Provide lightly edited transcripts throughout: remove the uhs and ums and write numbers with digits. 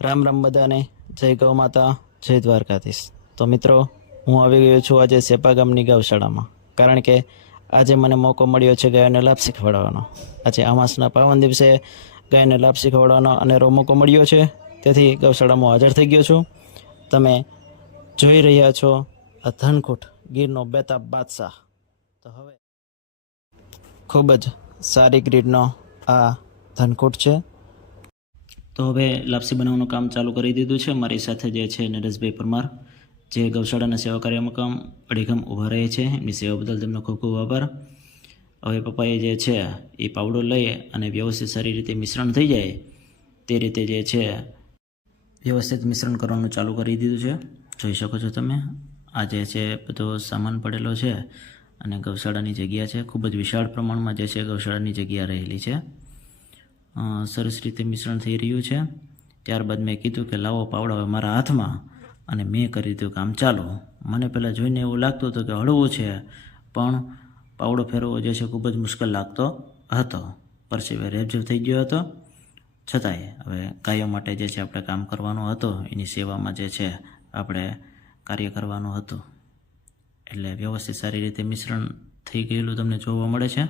રામ રામ બધાને, જય ગૌ માતા, જય દ્વારકાધીશ. તો મિત્રો, હું આવી ગયો છું આજે સેપા ગામની ગૌશાળામાં, કારણ કે આજે મને મોકો મળ્યો છે ગાયોને લાભ શીખવાડવાનો. આજે અમાસના પાવન દિવસે ગાયને લાભ શીખવાડવાનો અનેરો મોકો મળ્યો છે, તેથી ગૌશાળામાં હાજર થઈ ગયો છું. તમે જોઈ રહ્યા છો આ ધનકૂટ ગીરનો બેતાબ બાદશાહ. તો હવે ખૂબ જ સારી ગ્રીડનો આ ધનકૂટ છે. તો હવે લાપસી બનાવવાનું કામ ચાલુ કરી દીધું છે. મારી સાથે જે છે નરેશભાઈ પરમાર, જે ગૌશાળાના સેવા કાર્યમાં કામ અડીખમ ઊભા રહે છે. એમની સેવા બદલ તેમનો ખૂબ ખૂબ આભાર. હવે પપ્પાએ જે છે એ પાવડો લઈ અને વ્યવસ્થિત સારી રીતે મિશ્રણ થઈ જાય તે રીતે જે છે વ્યવસ્થિત મિશ્રણ કરવાનું ચાલુ કરી દીધું છે. જોઈ શકો છો તમે, આ જે છે બધો સામાન પડેલો છે અને ગૌશાળાની જગ્યા છે. ખૂબ જ વિશાળ પ્રમાણમાં જે છે ગૌશાળાની જગ્યા રહેલી છે. સરસ રીતે મિશ્રણ થઈ રહ્યું છે. ત્યારબાદ મેં કીધું કે લાવો પાવડો હવે મારા હાથમાં, અને મેં કરી દીધું કામ ચાલુ. મને પહેલાં જોઈને એવું લાગતું હતું કે હળવું છે, પણ પાવડો ફેરવવો જે છે ખૂબ જ મુશ્કેલ લાગતો હતો. પરસેવે રેબઝેબ થઈ ગયો હતો. છતાંય હવે ગાયો માટે જે છે આપણે કામ કરવાનું હતું, એની સેવામાં જે છે આપણે કાર્ય કરવાનું હતું. એટલે વ્યવસ્થિત સારી રીતે મિશ્રણ થઈ ગયેલું તમને જોવા મળે છે.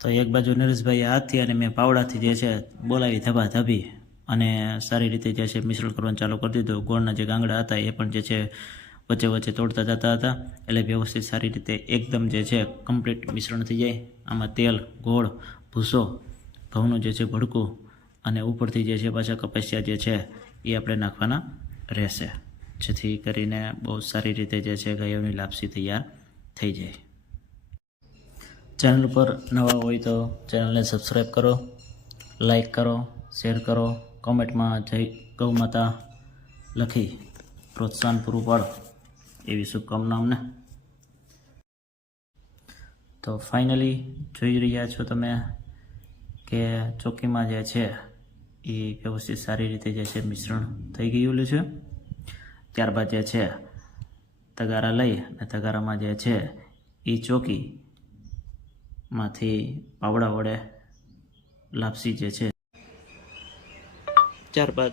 તો એક બાજુ નરેશભાઈએ હાથથી અને મેં પાવડાથી જે છે બોલાવી ધબાધબી અને સારી રીતે જે છે મિશ્રણ કરવાનું ચાલુ કરી દીધું. ગોળના જે ગાંગડા હતા એ પણ જે છે વચ્ચે વચ્ચે તોડતા જતા હતા, એટલે વ્યવસ્થિત સારી રીતે એકદમ જે છે કમ્પ્લીટ મિશ્રણ થઈ જાય. આમાં તેલ, ગોળ, ભૂસો, ઘઉંનું જે છે ભડકું અને ઉપરથી જે છે પાછા કપાસિયા જે છે એ આપણે નાખવાના રહેશે, જેથી કરીને બહુ સારી રીતે જે છે ગાયોની લાપસી તૈયાર થઈ જાય. ચેનલ પર નવા હોય તો ચેનલને સબસ્ક્રાઈબ કરો, લાઈક કરો, શેર કરો, કોમેન્ટમાં જય ગૌ માતા લખી પ્રોત્સાહન પૂરું પાડો એવી શુભકામના અમને. તો ફાઇનલી જોઈ રહ્યા છો તમે કે ચોકીમાં જે છે એ વ્યવસ્થિત સારી રીતે જે છે મિશ્રણ થઈ ગયેલું છે. ત્યારબાદ જે છે તગારા લઈ અને તગારામાં જે છે એ ચોકી માંથી પાવડા વડે લાપસી જે છે, ત્યારબાદ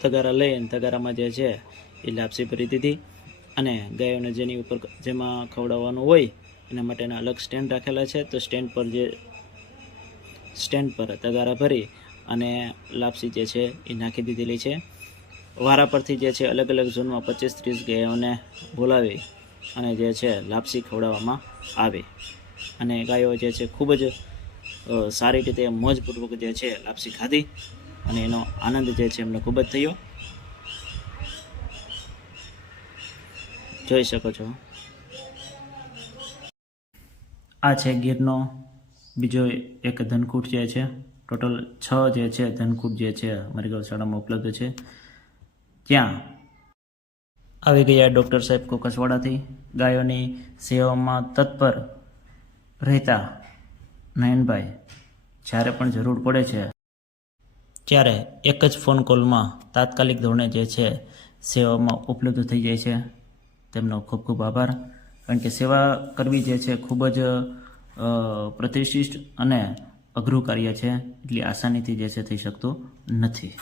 તગારા લઈ અને તગારામાં જે છે એ લાપસી ભરી દીધી. અને ગાયોને જેની ઉપર જેમાં ખવડાવવાનું હોય એના માટેના અલગ સ્ટેન્ડ રાખેલા છે. તો સ્ટેન્ડ પર તગારા ભરી અને લાપસી જે છે એ નાખી દીધેલી છે. વારા પરથી જે છે અલગ અલગ ઝોનમાં 25-30 ગાયોને બોલાવી અને જે છે લાપસી ખવડાવવામાં આવે. અને ગાયો જે છે ખૂબ જ સારી રીતે મોજપૂર્વક જે છે લાપસી ખાધી અને એનો આનંદ જે છે એમને ખૂબ જ થયો. જોઈ શકો છો, આ છે ગીરનો બીજો એક ધનકૂટ જે છે. ટોટલ 6 જે છે ધનકૂટ જે છે અમારી ગૌશાળામાં ઉપલબ્ધ છે. ત્યાં આવી ગયા ડૉક્ટર સાહેબ કોકસવાડાથી, ગાયોની સેવામાં તત્પર રહેતા નયનભાઈ જ્યારે પણ જરૂર પડે છે ત્યારે એક જ ફોન કોલમાં તાત્કાલિક ધોરણે જે છે સેવામાં ઉપલબ્ધ થઈ જાય છે. તેમનો ખૂબ ખૂબ આભાર. કારણ કે સેવા કરવી જે છે ખૂબ જ પ્રતિષ્ઠિત અને અઘરું કાર્ય છે, એટલી આસાનીથી જે છે થઈ શકતું નથી.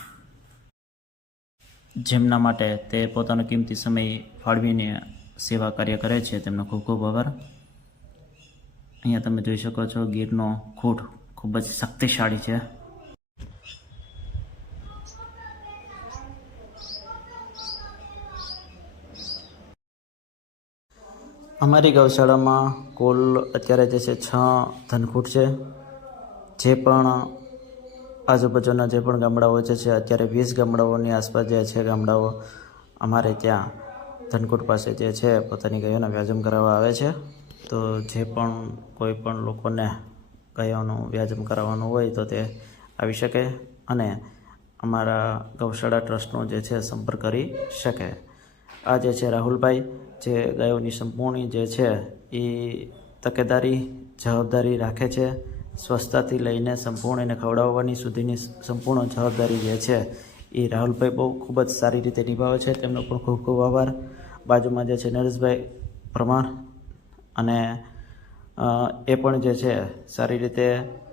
જેમના માટે તે પોતાનો કિંમતી સમય ફાળવીને સેવા કાર્ય કરે છે, તેમનો ખૂબ ખૂબ આભાર. અહીંયા તમે જોઈ શકો છો ગીરનો ખૂંટ ખૂબ જ શક્તિશાળી છે. અમારી ગૌશાળામાં કુલ અત્યારે જે છે 6 ધનકૂટ છે. જે પણ આજુબાજુના જે પણ ગામડાઓ છે અત્યારે 20 ગામડાઓની આસપાસ જે છે ગામડાઓ અમારે ત્યાં ધનકૂટ પાસે જે છે પોતાની ગાયોના વ્યાજમ કરાવવા આવે છે. તો જે પણ કોઈ પણ લોકોને ગાયોનું વ્યાજમ કરાવવાનું હોય તો તે આવી શકે અને અમારા ગૌશાળા ટ્રસ્ટનો જે છે સંપર્ક કરી શકે. આ જે છે રાહુલભાઈ, જે ગાયોની સંપૂર્ણ જે છે એ તકેદારી જવાબદારી રાખે છે. સ્વચ્છતાથી લઈને સંપૂર્ણ એને ખવડાવવાની સુધીની સંપૂર્ણ જવાબદારી જે છે એ રાહુલભાઈ બહુ ખૂબ જ સારી રીતે નિભાવે છે. તેમનો પણ ખૂબ ખૂબ આભાર. બાજુમાં જે છે નરેશભાઈ પરમાર, અને એ પણ જે છે સારી રીતે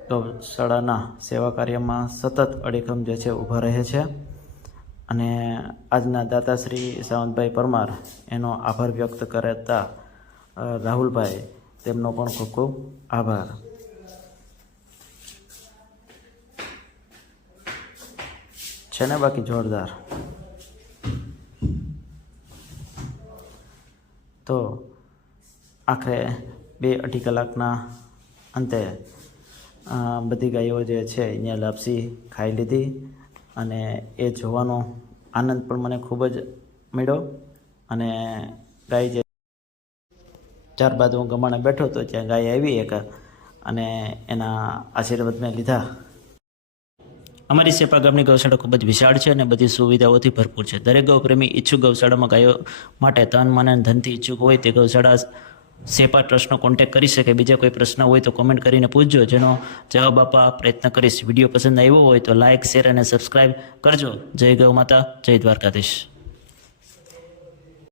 ગૌશાળાના સેવા કાર્યમાં સતત અડીખમ જે છે ઊભા રહે છે અને આજના દાતાશ્રી સાવંતભાઈ પરમાર એનો આભાર વ્યક્ત કરતા રાહુલભાઈ તેમનો પણ ખૂબ ખૂબ આભાર. છે ને બાકી જોરદાર. તો આખરે 2-2.5 કલાકના અંતે બધી ગાયો જે છે અહીંયા લાપસી ખાઈ લીધી અને એ જોવાનો આનંદ પણ મને ખૂબ જ મળ્યો. અને ગાય જે ત્યારબાદ હું ગમાણે બેઠો હતો ત્યાં ગાય આવી એક અને એના આશીર્વાદ મેં લીધા. અમારી સેપા ગામની ગૌશાળા ખૂબ જ વિશાળ છે અને બધી સુવિધાઓથી ભરપૂર છે. દરેક ગૌપ્રેમી ઈચ્છુક ગૌશાળામાં ગાયો માટે તન મન અને ધનથી ઈચ્છુક હોય તે ગૌશાળા સેપા ટ્રસ્ટનો કોન્ટેક્ટ કરી શકે. બીજા કોઈ પ્રશ્ન હોય તો કોમેન્ટ કરીને પૂછજો, જેનો જવાબ આપવા પ્રયત્ન કરીશ. વિડીયો પસંદ આવ્યો હોય તો લાઇક, શેર અને સબસ્ક્રાઈબ કરજો. જય ગૌ માતા, જય દ્વારકાધીશ.